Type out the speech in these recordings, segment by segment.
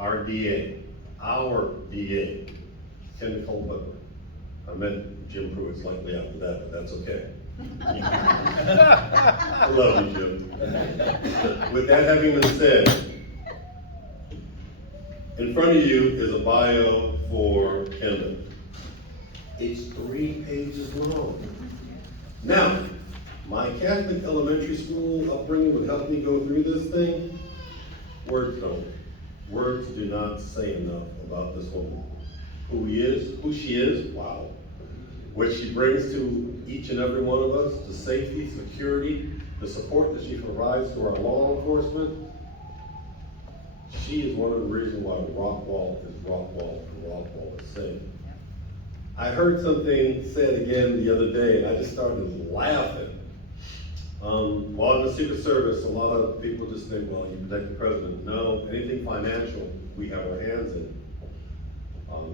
our DA, Kenda Culpepper. I meant Jim Pruitt's likely after that, but that's okay. I love you, Jim. With that having been said, in front of you is a bio for Kenda. It's 3 pages long. Now, my Catholic elementary school upbringing would help me go through this thing. Words don't. Words do not say enough about this woman. Who she is, wow. What she brings to each and every one of us, the safety, security, the support that she provides to our law enforcement. She is one of the reasons why Rockwall is Rockwall and Rockwall is safe. I heard something said again the other day, and I just started laughing. While in the Secret Service, a lot of people just think, well, you protect the president. No, anything financial, we have our hands in.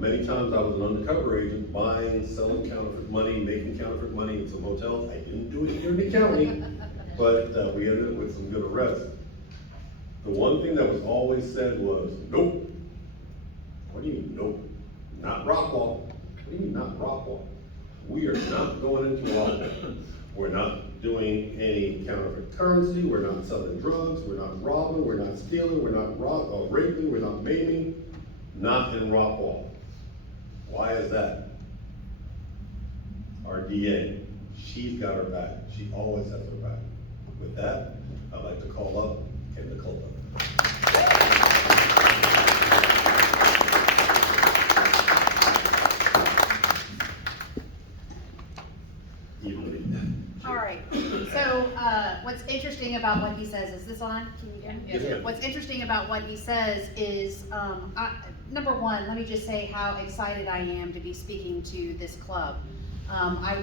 Many times I was an undercover agent, buying, selling counterfeit money, making counterfeit money in some hotels. I didn't do it here in the county, but we ended up with some good arrests. The one thing that was always said was, nope. What do you mean, nope? Not Rockwall. What do you mean, not Rockwall? We are not going into Rockwall. We're not doing any counterfeit currency. We're not selling drugs. We're not robbing. We're not stealing. We're not raping. We're not maiming. Not in Rockwall. Why is that? Our DA, she's got her back. She always has her back. With that, I'd like to call up Kenda Culpepper. All right, so what's interesting about what he says, is this on? Can you hear me? Yes. What's interesting about what he says is, number one, let me just say how excited I am to be speaking to this club. I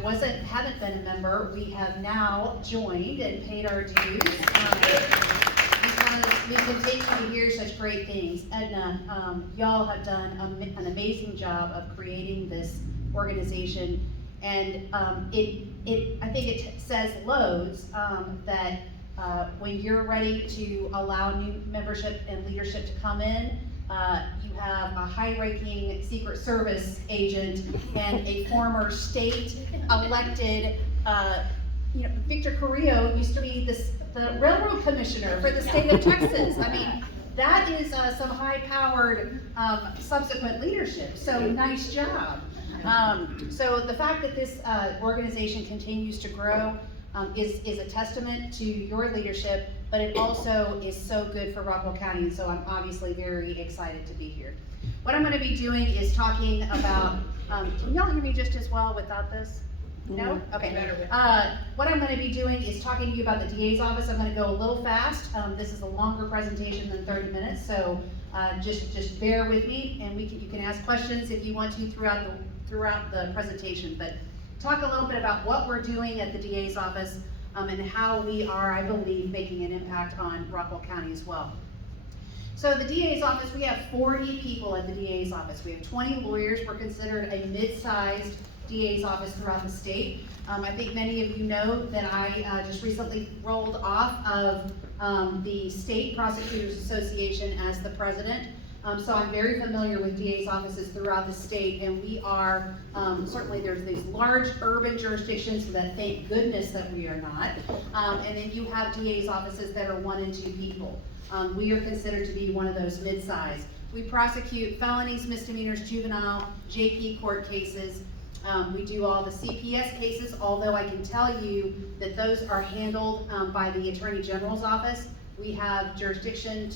haven't been a member. We have now joined and paid our dues because we continue to hear such great things. Edna, y'all have done an amazing job of creating this organization, and I think it says loads that when you're ready to allow new membership and leadership to come in, you have a high-ranking Secret Service agent and a former state elected, Victor Carrillo used to be the railroad commissioner for the state of Texas. I mean, that is some high-powered subsequent leadership, so nice job. So the fact that this organization continues to grow is a testament to your leadership, but it also is so good for Rockwall County, and so I'm obviously very excited to be here. What I'm going to be doing is talking about, can y'all hear me just as well without this? No? Okay. What I'm going to be doing is talking to you about the DA's office. I'm going to go a little fast. This is a longer presentation than 30 minutes, so just bear with me, and you can ask questions if you want to throughout the presentation, but talk a little bit about what we're doing at the DA's office and how we are, I believe, making an impact on Rockwall County as well. So the DA's office, we have 40 people at the DA's office. We have 20 lawyers. We're considered a mid-sized DA's office throughout the state. I think many of you know that I just recently rolled off of the State Prosecutors Association as the president. So I'm very familiar with DA's offices throughout the state, and we are, certainly there's these large urban jurisdictions that thank goodness that we are not. And then you have DA's offices that are 1 and 2 people. We are considered to be one of those mid-size. We prosecute felonies, misdemeanors, juvenile, JP court cases. We do all the CPS cases, although I can tell you that those are handled by the Attorney General's office. We have jurisdiction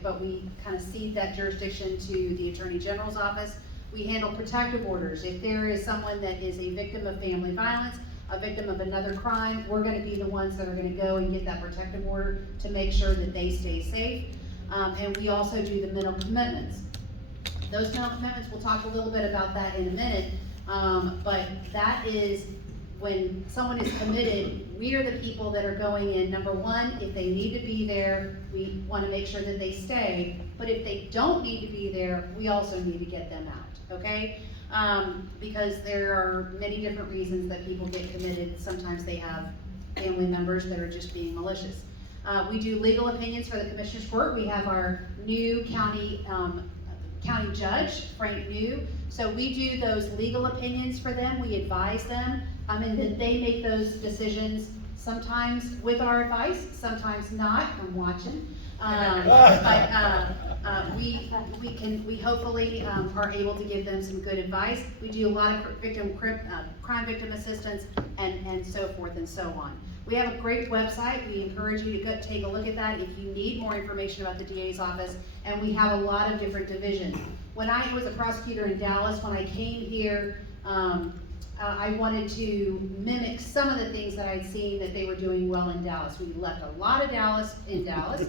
but we kind of cede that jurisdiction to the Attorney General's office. We handle protective orders. If there is someone that is a victim of family violence, a victim of another crime, we're going to be the ones that are going to go and get that protective order to make sure that they stay safe. And we also do the mental commitments. Those mental commitments, we'll talk a little bit about that in a minute, but that is when someone is committed, we are the people that are going in. Number one, if they need to be there, we want to make sure that they stay. But if they don't need to be there, we also need to get them out, okay? Because there are many different reasons that people get committed. Sometimes they have family members that are just being malicious. We do legal opinions for the Commissioners Court. We have our new county judge, Frank New. So we do those legal opinions for them. We advise them, and then they make those decisions, sometimes with our advice, sometimes not. I'm watching. We hopefully are able to give them some good advice. We do a lot of crime victim assistance and so forth and so on. We have a great website. We encourage you to go take a look at that if you need more information about the DA's office, and we have a lot of different divisions. When I was a prosecutor in Dallas, when I came here, I wanted to mimic some of the things that I'd seen that they were doing well in Dallas. We left a lot of Dallas in Dallas,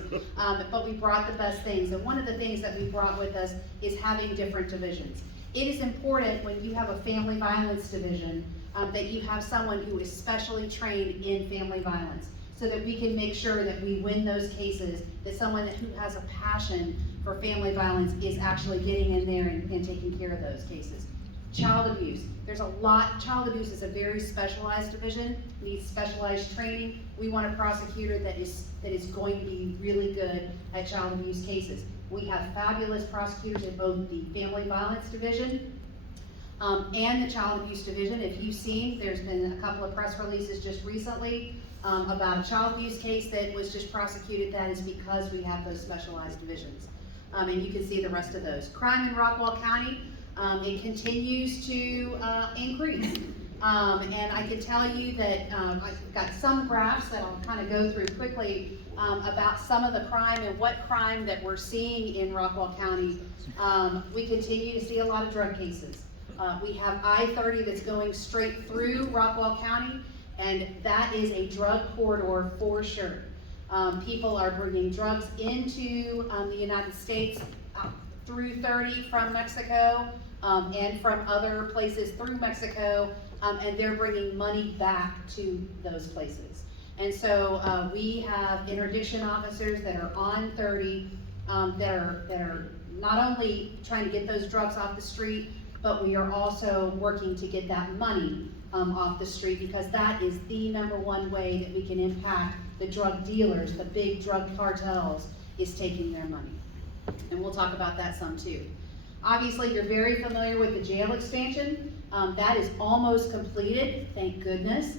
but we brought the best things. And one of the things that we brought with us is having different divisions. It is important when you have a family violence division that you have someone who is specially trained in family violence, so that we can make sure that we win those cases, that someone who has a passion for family violence is actually getting in there and taking care of those cases. Child abuse. There's a lot. Child abuse is a very specialized division, needs specialized training. We want a prosecutor that is going to be really good at child abuse cases. We have fabulous prosecutors in both the family violence division and the child abuse division. If you've seen, there's been a couple of press releases just recently about a child abuse case that was just prosecuted. That is because we have those specialized divisions. And you can see the rest of those. Crime in Rockwall County, it continues to increase. And I can tell you that I've got some graphs that I'll kind of go through quickly about some of the crime and what crime that we're seeing in Rockwall County. We continue to see a lot of drug cases. We have I-30 that's going straight through Rockwall County, and that is a drug corridor for sure. People are bringing drugs into the United States through 30 from Mexico and from other places through Mexico, and they're bringing money back to those places. And so we have interdiction officers that are on 30 that are not only trying to get those drugs off the street, but we are also working to get that money off the street, because that is the #1 way that we can impact the drug dealers, the big drug cartels, is taking their money. And we'll talk about that some too. Obviously, you're very familiar with the jail expansion. That is almost completed, thank goodness.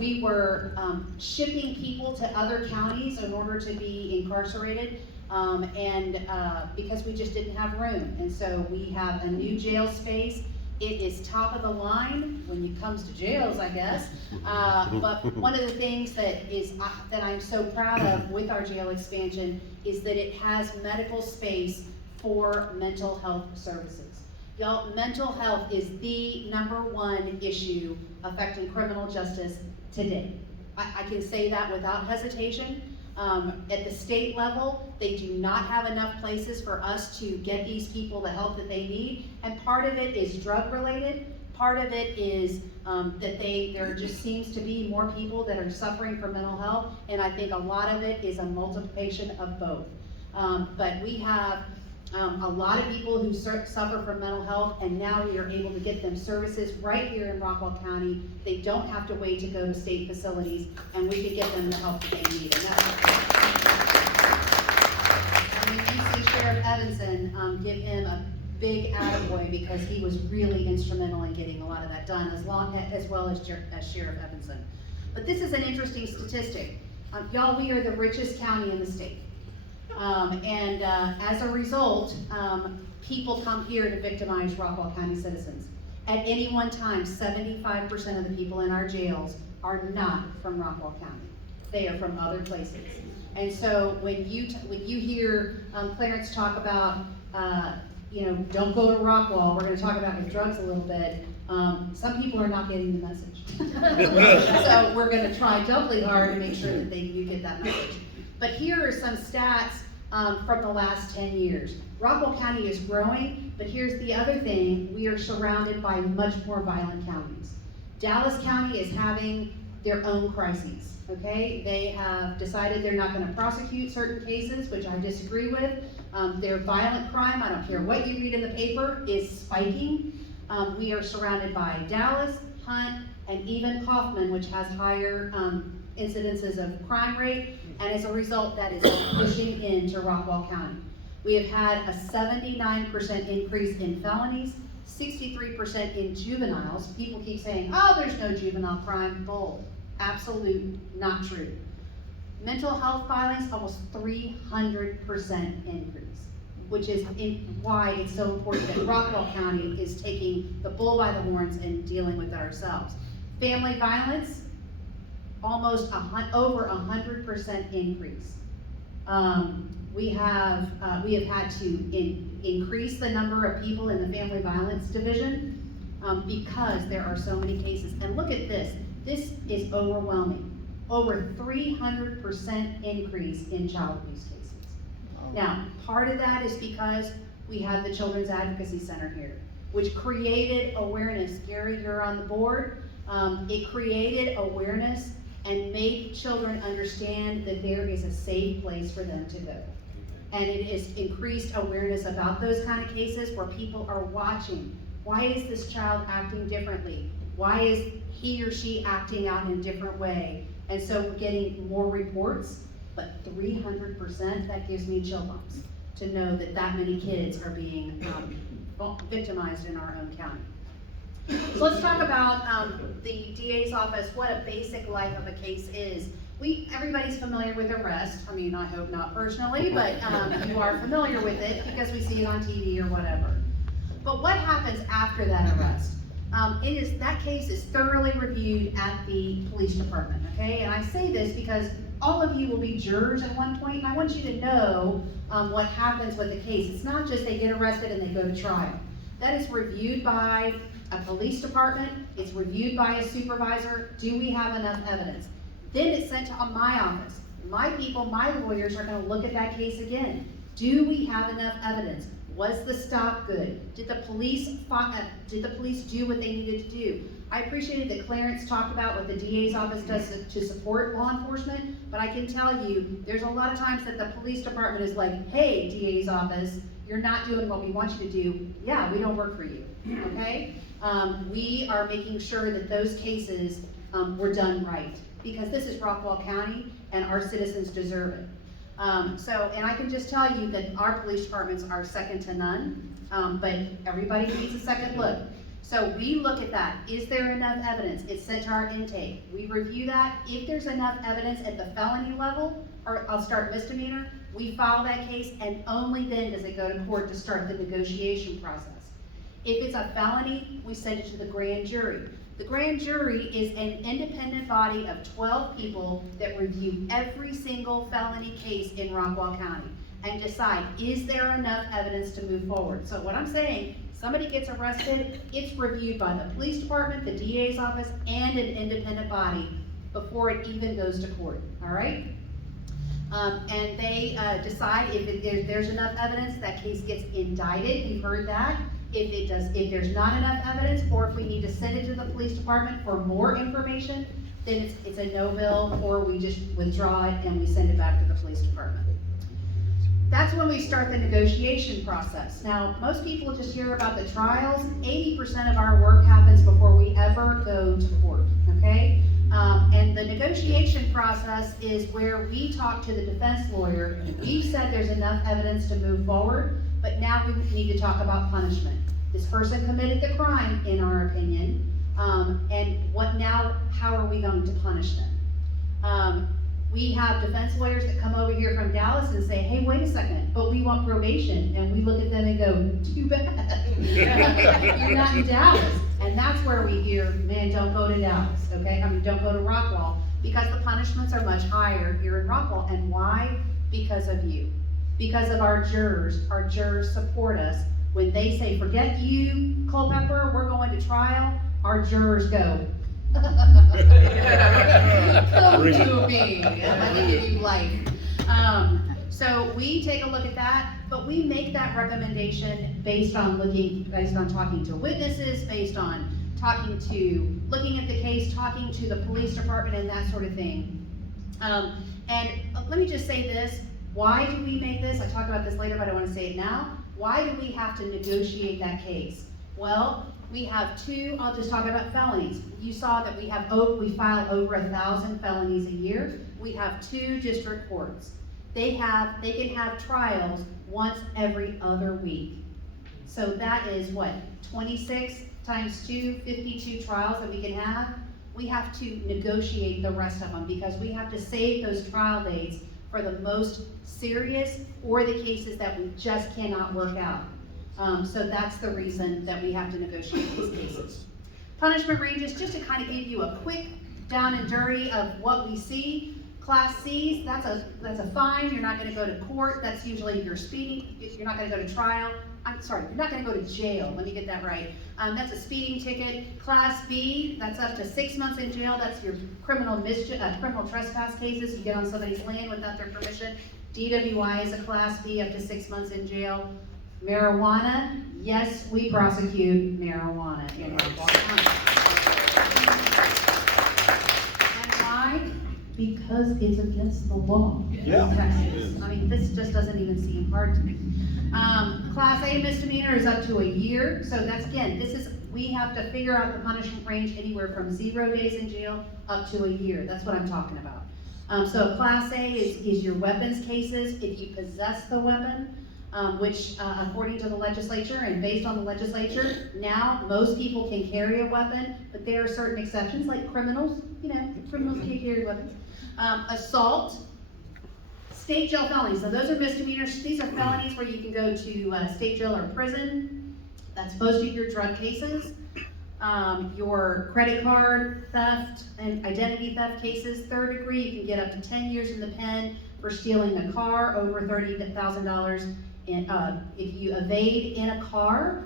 We were shipping people to other counties in order to be incarcerated, because we just didn't have room. And so we have a new jail space. It is top of the line when it comes to jails, I guess. But one of the things that I'm so proud of with our jail expansion is that it has medical space for mental health services. Y'all, mental health is the #1 issue affecting criminal justice today. I can say that without hesitation. At the state level, they do not have enough places for us to get these people the help that they need. And part of it is drug related. Part of it is that there just seems to be more people that are suffering from mental health. And I think a lot of it is a multiplication of both. But we have a lot of people who suffer from mental health, and now we are able to get them services right here in Rockwall County. They don't have to wait to go to state facilities, and we can get them the help that they need. And when you see Sheriff Evanson, give him a big attaboy, because he was really instrumental in getting a lot of that done, as well as Sheriff Evanson. But this is an interesting statistic. Y'all, we are the richest county in the state. As a result, people come here to victimize Rockwall County citizens. At any one time, 75% of the people in our jails are not from Rockwall County. They are from other places. And so when you hear Clarence talk about, don't go to Rockwall, we're going to talk about your drugs a little bit. Some people are not getting the message. So we're going to try doubly hard to make sure that you get that message. But here are some stats from the last 10 years. Rockwall County is growing, but here's the other thing. We are surrounded by much more violent counties. Dallas County is having their own crises, okay? They have decided they're not going to prosecute certain cases, which I disagree with. Their violent crime, I don't care what you read in the paper, is spiking. We are surrounded by Dallas, Hunt, and even Kaufman, which has higher incidences of crime rate. And as a result, that is pushing into Rockwall County. We have had a 79% increase in felonies, 63% in juveniles. People keep saying, oh, there's no juvenile crime. Bull. Absolute not true. Mental health filings, almost 300% increase, which is why it's so important that Rockwall County is taking the bull by the horns and dealing with it ourselves. Family violence, almost over 100% increase. We have had to increase the number of people in the family violence division because there are so many cases. And look at this. This is overwhelming. Over 300% increase in child abuse cases. Now, part of that is because we have the Children's Advocacy Center here, which created awareness. Gary, you're on the board. It created awareness and made children understand that there is a safe place for them to go. And it has increased awareness about those kind of cases where people are watching. Why is this child acting differently? Why is he or she acting out in a different way? And so we're getting more reports, but 300%, that gives me chill bumps to know that that many kids are being victimized in our own county. So let's talk about the DA's office, what a basic life of a case is. Everybody's familiar with arrest. I mean, I hope not personally, but you are familiar with it because we see it on TV or whatever. But what happens after that arrest? That case is thoroughly reviewed at the police department, okay? And I say this because all of you will be jurors at one point, and I want you to know what happens with the case. It's not just they get arrested and they go to trial. That is reviewed by a police department, it's reviewed by a supervisor. Do we have enough evidence? Then it's sent to my office. My people, my lawyers are going to look at that case again. Do we have enough evidence? Was the stop good? Did the police do what they needed to do? I appreciated that Clarence talked about what the DA's office does to support law enforcement, but I can tell you, there's a lot of times that the police department is like, hey, DA's office, you're not doing what we want you to do. Yeah, we don't work for you, okay? We are making sure that those cases were done right, because this is Rockwall County and our citizens deserve it. And I can just tell you that our police departments are second to none, but everybody needs a second look. So we look at that. Is there enough evidence? It's sent to our intake. We review that. If there's enough evidence at the felony level, or I'll start misdemeanor, we file that case, and only then does it go to court to start the negotiation process. If it's a felony, we send it to the grand jury. The grand jury is an independent body of 12 people that review every single felony case in Rockwall County and decide, is there enough evidence to move forward? So what I'm saying, somebody gets arrested, it's reviewed by the police department, the DA's office, and an independent body before it even goes to court, all right? And they decide if there's enough evidence, that case gets indicted. You've heard that. If there's not enough evidence, or if we need to send it to the police department for more information, then it's a no bill, or we just withdraw it and we send it back to the police department. That's when we start the negotiation process. Now, most people just hear about the trials. 80% of our work happens before we ever go to court, okay? And the negotiation process is where we talk to the defense lawyer. We've said there's enough evidence to move forward, but now we need to talk about punishment. This person committed the crime, in our opinion, and how are we going to punish them? We have defense lawyers that come over here from Dallas and say, hey, wait a second, but we want probation. And we look at them and go, too bad. You're not in Dallas. And that's where we hear, man, don't go to Dallas, okay? I mean, don't go to Rockwall, because the punishments are much higher here in Rockwall. And why? Because of you. Because of our jurors. Our jurors support us. When they say, forget you, Culpepper, we're going to trial, our jurors go, come to me, let me give you life. So we take a look at that, but we make that recommendation based on talking to witnesses, based on looking at the case, talking to the police department, and that sort of thing. And let me just say this. Why do we make this? I talk about this later, but I want to say it now. Why do we have to negotiate that case? Well, we have I'll just talk about felonies. You saw that we file over 1,000 felonies a year. we have 2 district courts. They can have trials once every other week. So that is what, 26 times 2, 52 trials that we can have? We have to negotiate the rest of them because we have to save those trial dates for the most serious or the cases that we just cannot work out. So that's the reason that we have to negotiate these cases. Punishment ranges, just to kind of give you a quick down and dirty of what we see. Class C's, that's a fine, you're not gonna go to court, that's usually your speeding, you're not gonna go to trial. I'm sorry, you're not gonna go to jail, let me get that right. That's a speeding ticket. Class B, that's up to 6 months in jail, that's your criminal trespass cases, you get on somebody's land without their permission. DWI is a Class B, up to 6 months in jail. Marijuana, yes, we prosecute marijuana in Rockwall County. And why? Because it's against the law in Texas. I mean, this just doesn't even seem hard to me. Class A misdemeanor is up to a year, so that's, again, we have to figure out the punishment range anywhere from 0 days in jail up to a year. That's what I'm talking about. So Class A is your weapons cases. If you possess the weapon, which according to the legislature and based on the legislature, now most people can carry a weapon, but there are certain exceptions like criminals, criminals can't carry weapons. Assault, state jail felonies, so those are misdemeanors. These are felonies where you can go to state jail or prison. That's most of your drug cases. Your credit card theft and identity theft cases, 3rd degree, you can get up to 10 years in the pen for stealing a car over $30,000. And if you evade in a car,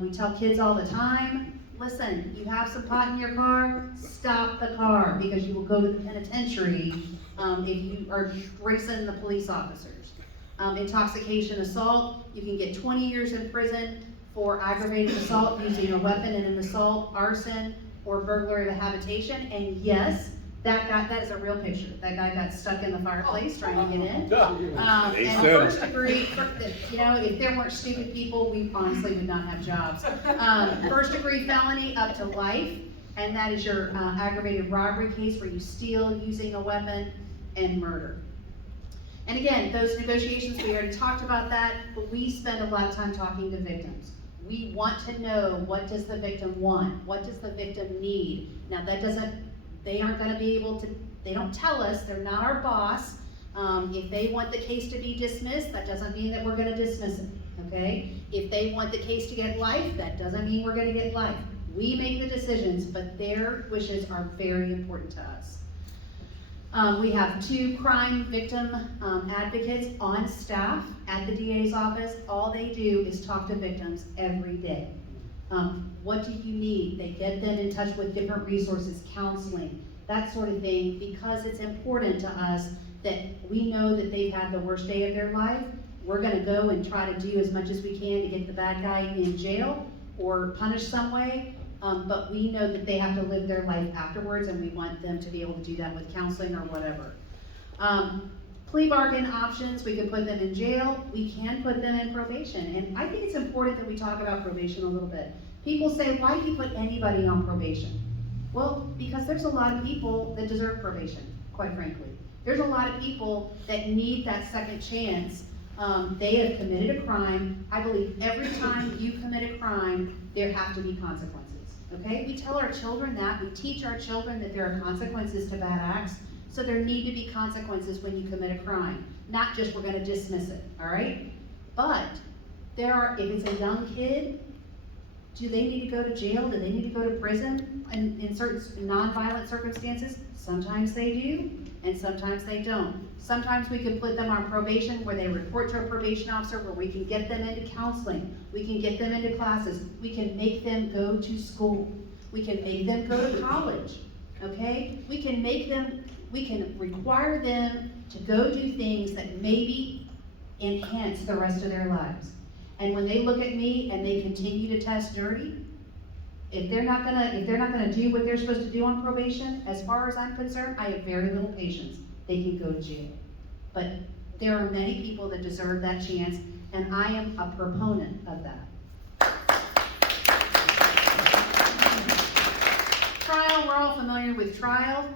we tell kids all the time, listen, you have some pot in your car, stop the car because you will go to the penitentiary if you are racing the police officers. Intoxication assault, you can get 20 years in prison for aggravated assault using a weapon in an assault, arson, or burglary of a habitation. And yes, that is a real picture. That guy got stuck in the fireplace trying to get in. And 1st degree, if there weren't stupid people, we honestly would not have jobs. 1st degree felony up to life, and that is your aggravated robbery case where you steal using a weapon and murder. And again, those negotiations, we already talked about that, but we spend a lot of time talking to victims. We want to know, what does the victim want? What does the victim need? Now they aren't gonna be able to, they don't tell us, they're not our boss. If they want the case to be dismissed, that doesn't mean that we're gonna dismiss it, okay? If they want the case to get life, that doesn't mean we're gonna get life. We make the decisions, but their wishes are very important to us. We have 2 crime victim advocates on staff at the DA's office. All they do is talk to victims every day. What do you need? They get them in touch with different resources, counseling, that sort of thing, because it's important to us that we know that they've had the worst day of their life. We're gonna go and try to do as much as we can to get the bad guy in jail or punished some way, but we know that they have to live their life afterwards, and we want them to be able to do that with counseling or whatever. Plea bargain options, we can put them in jail, we can put them in probation, and I think it's important that we talk about probation a little bit. People say, why do you put anybody on probation? Well, because there's a lot of people that deserve probation, quite frankly. There's a lot of people that need that second chance. They have committed a crime. I believe every time you commit a crime, there have to be consequences, okay? We tell our children that, we teach our children that there are consequences to bad acts, so there need to be consequences when you commit a crime, not just we're gonna dismiss it, all right? But if it's a young kid, do they need to go to jail? Do they need to go to prison in certain non-violent circumstances? Sometimes they do, and sometimes they don't. Sometimes we can put them on probation where they report to a probation officer, where we can get them into counseling, we can get them into classes, we can make them go to school, we can make them go to college, okay? We can require them to go do things that maybe enhance the rest of their lives. And when they look at me and they continue to test dirty, if they're not gonna do what they're supposed to do on probation, as far as I'm concerned, I have very little patience. They can go to jail. But there are many people that deserve that chance, and I am a proponent of that. Trial we're all familiar with trial.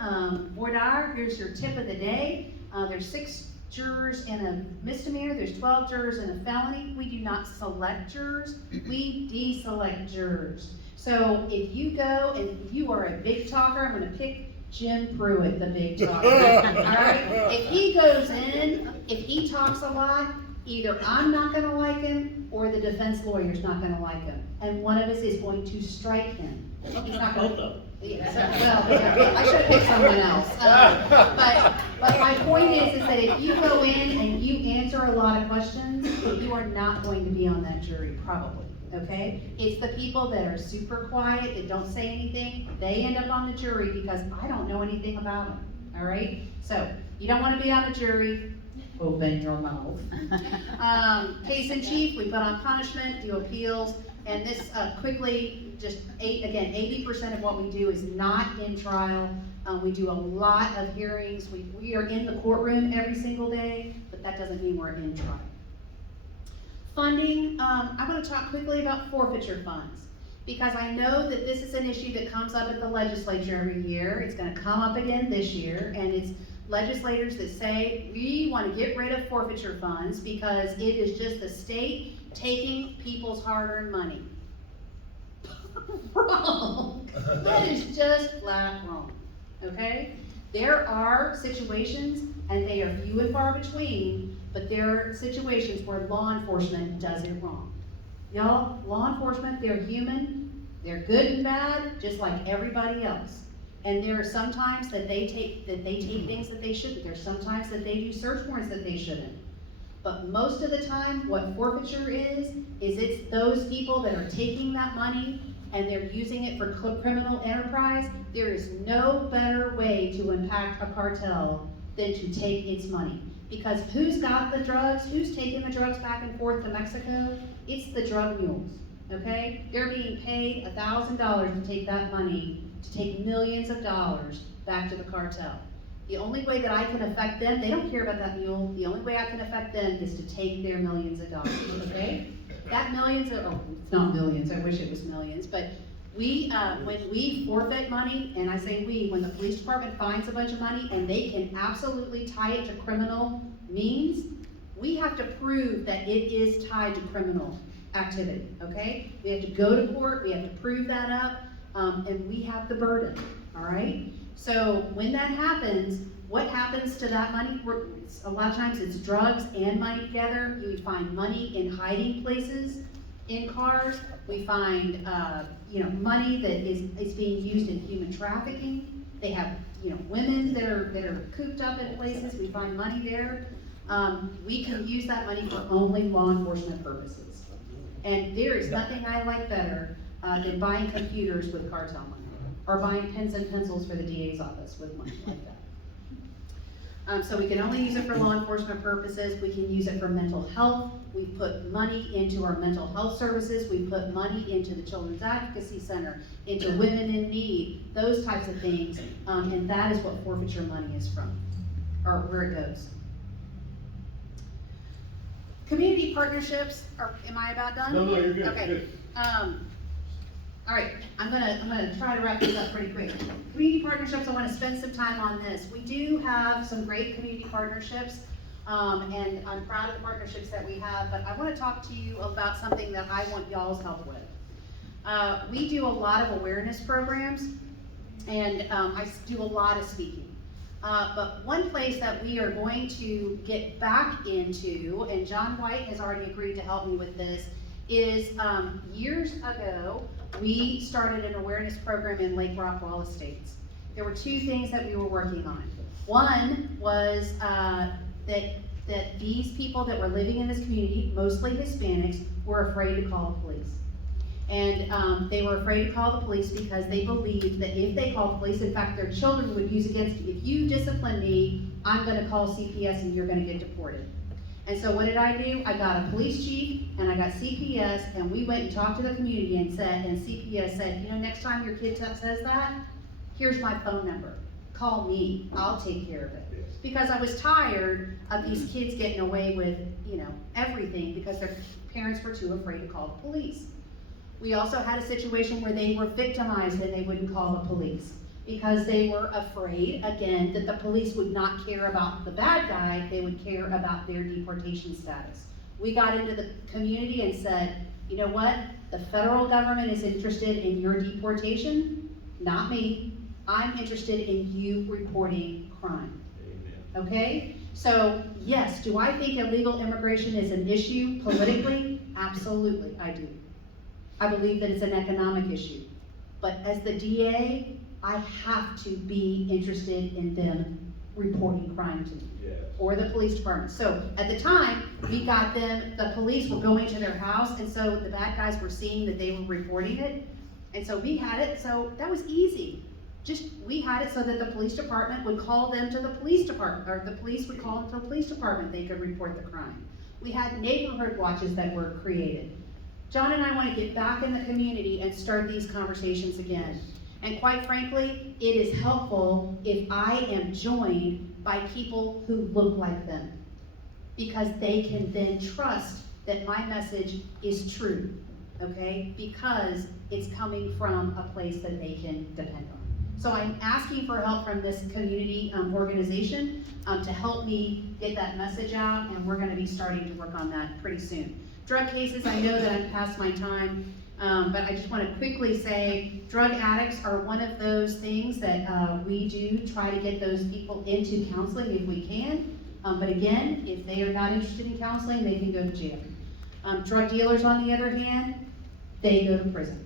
Voir dire, here's your tip of the day. There's 6 jurors in a misdemeanor, there's 12 jurors in a felony. We do not select jurors, we deselect jurors. So if you go and you are a big talker, I'm gonna pick Jim Pruitt, the big talker. Alright? If he goes in, if he talks a lot, either I'm not gonna like him or the defense lawyer's not gonna like him. And one of us is going to strike him. He's not gonna. Yeah, I should have picked someone else. But my point is that if you go in and you answer a lot of questions, you are not going to be on that jury, probably, okay? It's the people that are super quiet, that don't say anything, they end up on the jury because I don't know anything about them, all right? So, you don't want to be on the jury, open your mouth. Case in chief, we put on punishment, do appeals, and this quickly, just 80% of what we do is not in trial. We do a lot of hearings. We are in the courtroom every single day, but that doesn't mean we're in trial. Funding, I'm going to talk quickly about forfeiture funds, because I know that this is an issue that comes up at the legislature every year. It's going to come up again this year, and it's legislators that say, we want to get rid of forfeiture funds because it is just the state taking people's hard-earned money. Wrong. That is just flat wrong, okay? There are situations, and they are few and far between, but there are situations where law enforcement does it wrong. Y'all, law enforcement, they're human, they're good and bad, just like everybody else. And there are some times that they take things that they shouldn't. There's sometimes that they do search warrants that they shouldn't. But most of the time, what forfeiture is it's those people that are taking that money and they're using it for criminal enterprise. There is no better way to impact a cartel than to take its money. Because who's got the drugs? Who's taking the drugs back and forth to Mexico? It's the drug mules, okay? They're being paid $1,000 to take that money, to take millions of dollars back to the cartel. The only way that I can affect them, they don't care about that mule, the only way I can affect them is to take their millions of dollars, okay? That millions of, oh, it's not millions, I wish it was millions, but we, when we forfeit money, and I say we, when the police department finds a bunch of money and they can absolutely tie it to criminal means, we have to prove that it is tied to criminal activity, okay? We have to go to court, we have to prove that up, and we have the burden, all right? So when that happens, what happens to that money? A lot of times it's drugs and money together. You find money in hiding places, in cars. We find money that is being used in human trafficking. They have women that are cooped up in places. We find money there. We can use that money for only law enforcement purposes. And there is nothing I like better than buying computers with cartel money, or buying pens and pencils for the DA's office with money like that. So we can only use it for law enforcement purposes. We can use it for mental health. We put money into our mental health services. We put money into the Children's Advocacy Center, into Women in Need, those types of things. And that is what forfeiture money is from, or where it goes. Community partnerships, am I about done? No, you're good. Okay. Good. All right, I'm gonna try to wrap this up pretty quick. Community partnerships, I wanna spend some time on this. We do have some great community partnerships, and I'm proud of the partnerships that we have, but I wanna talk to you about something that I want y'all's help with. We do a lot of awareness programs, and I do a lot of speaking. But one place that we are going to get back into, and John White has already agreed to help me with this, is years ago, we started an awareness program in Lake Rockwall Estates. There were 2 things that we were working on. One was that these people that were living in this community, mostly Hispanics, were afraid to call the police. And they were afraid to call the police because they believed that if they called the police, in fact, their children would use against you. If you discipline me, I'm gonna call CPS and you're gonna get deported. And so what did I do? I got a police chief and I got CPS, and we went and talked to the community and CPS said, next time your kid says that, here's my phone number. Call me, I'll take care of it. Because I was tired of these kids getting away with, everything because their parents were too afraid to call the police. We also had a situation where they were victimized and they wouldn't call the police. because they were afraid, again, that the police would not care about the bad guy, they would care about their deportation status. We got into the community and said, you know what, the federal government is interested in your deportation, not me. I'm interested in you reporting crime. Amen. Okay? So, yes, do I think illegal immigration is an issue politically? Absolutely, I do. I believe that it's an economic issue. But as the DA, I have to be interested in them reporting crime to me. Yes. Or the police department. So at the time, we got them, the police were going to their house, and so the bad guys were seeing that they were reporting it. And so we had it, so that was easy. We had it so that the police department would call them to the police department, or the police would call them to the police department, they could report the crime. We had neighborhood watches that were created. John and I want to get back in the community and start these conversations again. And quite frankly, it is helpful if I am joined by people who look like them, because they can then trust that my message is true, okay? Because it's coming from a place that they can depend on. So I'm asking for help from this community organization to help me get that message out, and we're gonna be starting to work on that pretty soon. Drug cases, I know that I'm past my time, but I just wanna quickly say, drug addicts are one of those things that we do try to get those people into counseling if we can. But again, if they are not interested in counseling, they can go to jail. Drug dealers, on the other hand, they go to prison.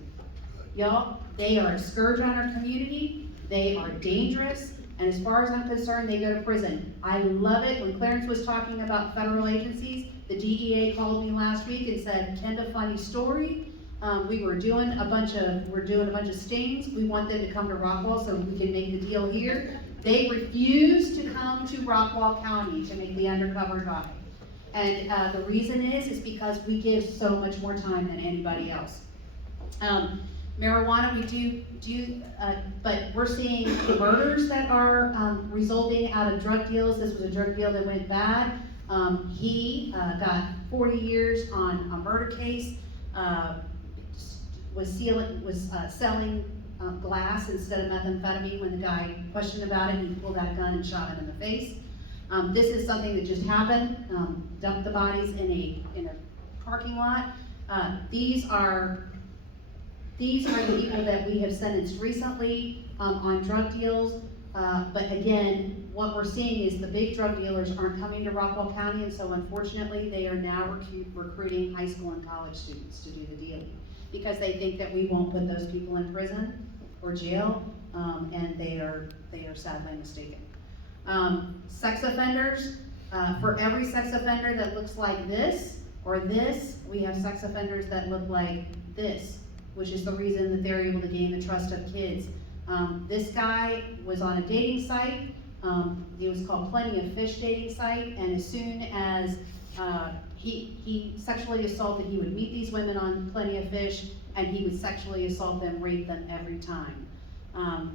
Y'all, they are a scourge on our community, they are dangerous, and as far as I'm concerned, they go to prison. I love it when Clarence was talking about federal agencies. The DEA called me last week and said, Kenda, funny story. We're doing a bunch of stings. We want them to come to Rockwall so we can make the deal here. They refuse to come to Rockwall County to make the undercover guy. And the reason is because we give so much more time than anybody else. Marijuana, we do, but we're seeing murders that are resulting out of drug deals. This was a drug deal that went bad. He got 40 years on a murder case, was selling glass instead of methamphetamine. When the guy questioned about it, he pulled out a gun and shot him in the face. This is something that just happened. Dumped the bodies in a parking lot. These are the people that we have sentenced recently on drug deals. But again, what we're seeing is the big drug dealers aren't coming to Rockwall County, and so unfortunately, they are now recruiting high school and college students to do the dealing, because they think that we won't put those people in prison or jail, and they are sadly mistaken. Sex offenders, for every sex offender that looks like this or this, we have sex offenders that look like this, which is the reason that they're able to gain the trust of kids. This guy was on a dating site. It was called Plenty of Fish dating site, and as soon as he sexually assaulted, he would meet these women on Plenty of Fish, and he would sexually assault them, rape them every time.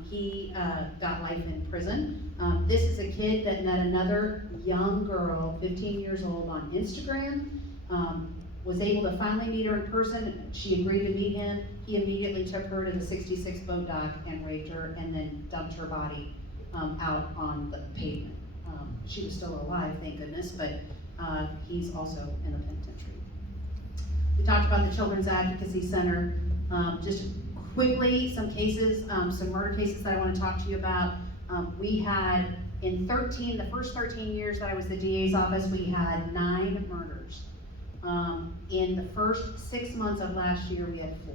He got life in prison. This is a kid that met another young girl, 15 years old, on Instagram. Was able to finally meet her in person. She agreed to meet him. He immediately took her to the 66 boat dock and raped her, and then dumped her body out on the pavement. She was still alive, thank goodness, but he's also in the penitentiary. We talked about the Children's Advocacy Center. Just quickly, some cases, some murder cases that I want to talk to you about. We had, in the first 13 years that I was the DA's office, we had 9 murders. In the first 6 months of last year, we had 4.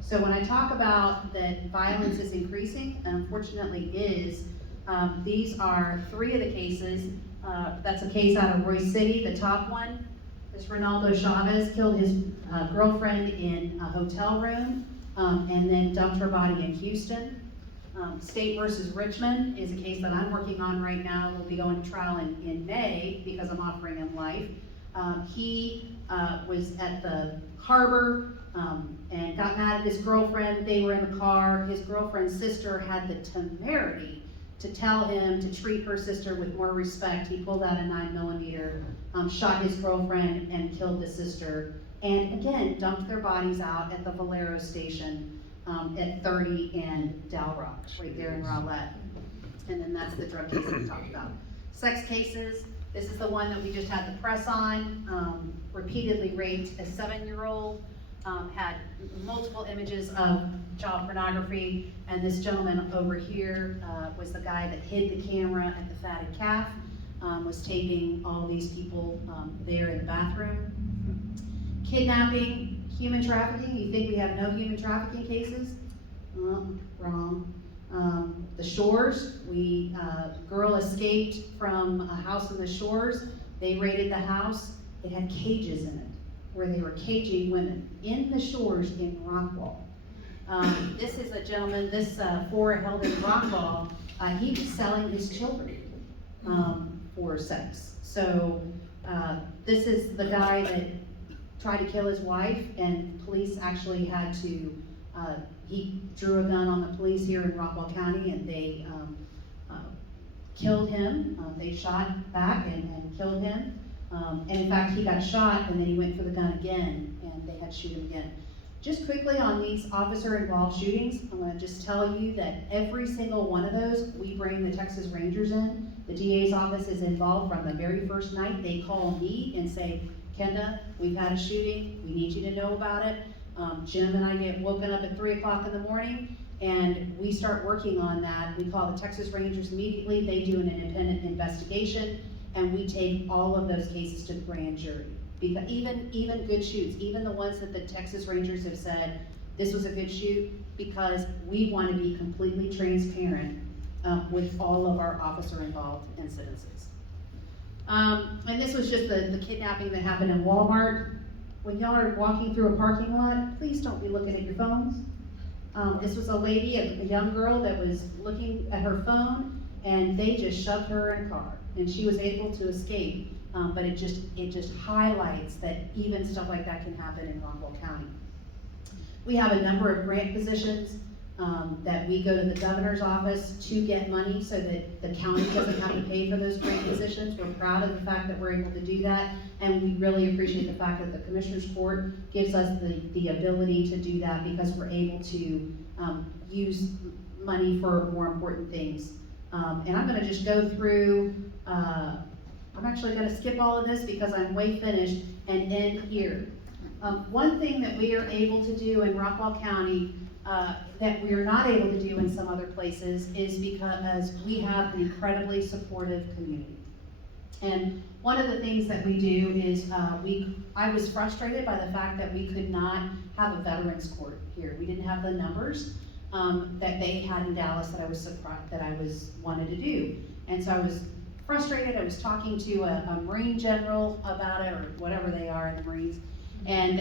So when I talk about that violence is increasing, and unfortunately is, these are 3 of the cases. That's a case out of Royce City. The top one is Ronaldo Chavez killed his girlfriend in a hotel room, and then dumped her body in Houston. State versus Richmond is a case that I'm working on right now. We'll be going to trial in May because I'm offering him life. He was at the harbor and got mad at his girlfriend. They were in the car. His girlfriend's sister had the temerity to tell him to treat her sister with more respect. He pulled out a 9mm, shot his girlfriend, and killed the sister. And again, dumped their bodies out at the Valero station. at 30 and Dalrock, right there in Rowlett. And then that's the drug case that we talked about. Sex cases, this is the one that we just had the press on, repeatedly raped a 7-year-old, had multiple images of child pornography, and this gentleman over here was the guy that hid the camera at the Fatted Calf, was taping all these people there in the bathroom. Kidnapping, human trafficking, you think we have no human trafficking cases? Wrong. The Shores, girl escaped from a house in the Shores. They raided the house. It had cages in it, where they were caging women in the Shores in Rockwall. This is a gentleman, this four held in Rockwall, he was selling his children for sex. So this is the guy that tried to kill his wife, and police actually had to, he drew a gun on the police here in Rockwall County, and they killed him. They shot back and killed him. And in fact, he got shot, and then he went for the gun again, and they had to shoot him again. Just quickly on these officer-involved shootings, I'm going to just tell you that every single one of those, we bring the Texas Rangers in. The DA's office is involved from the very first night. They call me and say, Kenda, we've had a shooting. We need you to know about it. Jim and I get woken up at 3 o'clock in the morning, and we start working on that. We call the Texas Rangers immediately. They do an independent investigation, and we take all of those cases to the grand jury. Because even good shoots, even the ones that the Texas Rangers have said, this was a good shoot, because we want to be completely transparent with all of our officer-involved incidences. And this was just the kidnapping that happened in Walmart. When y'all are walking through a parking lot, please don't be looking at your phones. This was a lady, a young girl that was looking at her phone, and they just shoved her in a car, and she was able to escape. But it just highlights that even stuff like that can happen in Rockwall County. We have a number of grant positions that we go to the governor's office to get money so that the county doesn't have to pay for those grant positions. We're proud of the fact that we're able to do that, and we really appreciate the fact that the Commissioner's Court gives us the ability to do that, because we're able to use money for more important things. And I'm going to just go through, I'm actually going to skip all of this because I'm way finished and end here. One thing that we are able to do in Rockwall County that we are not able to do in some other places is because we have an incredibly supportive community. And one of the things that we do is I was frustrated by the fact that we could not have a veterans court here. We didn't have the numbers that they had in Dallas that I was surprised that I wanted to do. And so I was frustrated. I was talking to a Marine general about it, or whatever they are in the Marines, and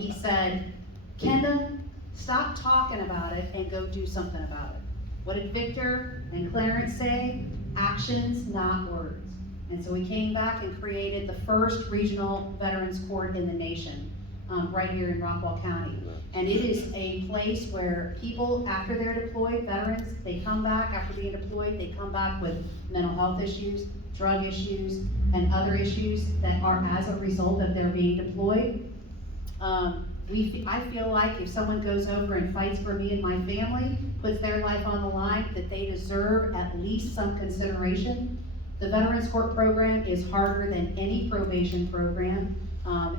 he said, Kenda, stop talking about it and go do something about it. What did Victor and Clarence say? Actions, not words. And so we came back and created the first regional veterans court in the nation, right here in Rockwall County. And it is a place where people, after they're deployed, veterans, they come back after being deployed, they come back with mental health issues, drug issues, and other issues that are as a result of their being deployed. I feel like if someone goes over and fights for me and my family, puts their life on the line, that they deserve at least some consideration. The Veterans Court program is harder than any probation program.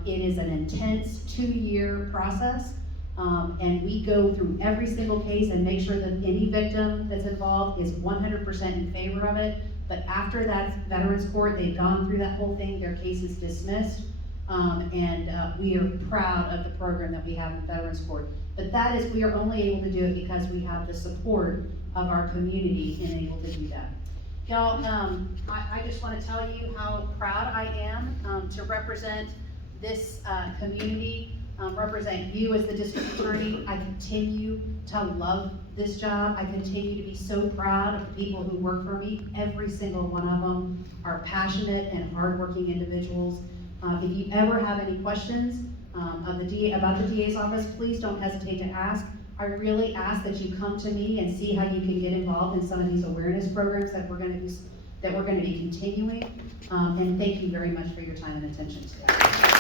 It is an intense 2-year process. And we go through every single case and make sure that any victim that's involved is 100% in favor of it. But after that Veterans Court, they've gone through that whole thing, their case is dismissed. We are proud of the program that we have in Veterans Court. But we are only able to do it because we have the support of our community and able to do that. Y'all, I just want to tell you how proud I am to represent this community, represent you as the district attorney. I continue to love this job. I continue to be so proud of the people who work for me. Every single one of them are passionate and hardworking individuals. If you ever have any questions about the DA's office, please don't hesitate to ask. I really ask that you come to me and see how you can get involved in some of these awareness programs that we're going to be continuing. And thank you very much for your time and attention today.